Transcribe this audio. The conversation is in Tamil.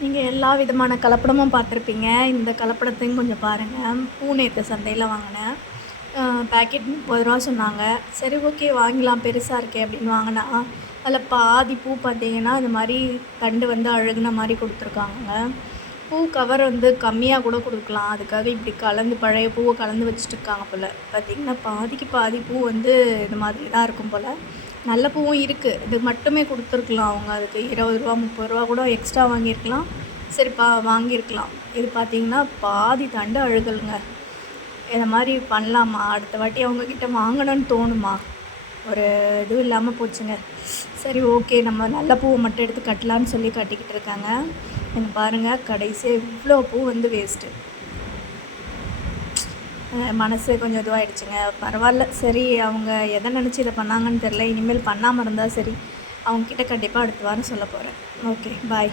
நீங்கள் எல்லா விதமான கலப்படமும் பார்த்துருப்பீங்க. இந்த கலப்படத்தையும் கொஞ்சம் பாருங்கள். பூ நேற்று சந்தையில் வாங்கினேன். பேக்கெட் ரூ. 30 சொன்னாங்க. சரி ஓகே வாங்கலாம், பெருசாக இருக்கே அப்படின்னு வாங்கினா, அதில் பாதி பூ பார்த்தீங்கன்னா அது மாதிரி தண்டு வந்து அழுகுன மாதிரி கொடுத்துருக்காங்க. பூ கவர் வந்து கம்மியாக கூட கொடுக்கலாம், அதுக்காக இப்படி கலந்து பழைய பூவை கலந்து வச்சுட்டு இருக்காங்க போல். பார்த்திங்கன்னா பாதிக்கு பாதி பூ வந்து இது மாதிரி தான் இருக்கும் போல். நல்ல பூவும் இருக்குது, இது மட்டுமே கொடுத்துருக்கலாம். அவங்க அதுக்கு ரூ. 20 30 கூட எக்ஸ்ட்ரா வாங்கியிருக்கலாம். சரிப்பா வாங்கியிருக்கலாம். இது பார்த்திங்கன்னா பாதி தண்டு அழுகலுங்க. இந்த மாதிரி பண்ணலாமா? அடுத்த வாட்டி அவங்கக்கிட்ட வாங்கணும்னு தோணுமா? ஒரு இதுவும் இல்லாமல் போச்சுங்க. சரி ஓகே, நம்ம நல்ல பூவை மட்டும் எடுத்து கட்டலான்னு சொல்லி கட்டிக்கிட்டு இருக்காங்க. நீங்கள் பாருங்கள், கடைசியாக இவ்வளோ பூ வந்து வேஸ்ட்டு. மனசு கொஞ்சம் இதுவாகிடுச்சுங்க. பரவாயில்ல, சரி அவங்க எதை நினச்சி இதை பண்ணாங்கன்னு தெரில. இனிமேல் பண்ணாமல் இருந்தால் சரி. அவங்கக்கிட்ட கண்டிப்பாக அடுத்த வாரம் சொல்ல போகிறேன். ஓகே, பாய்.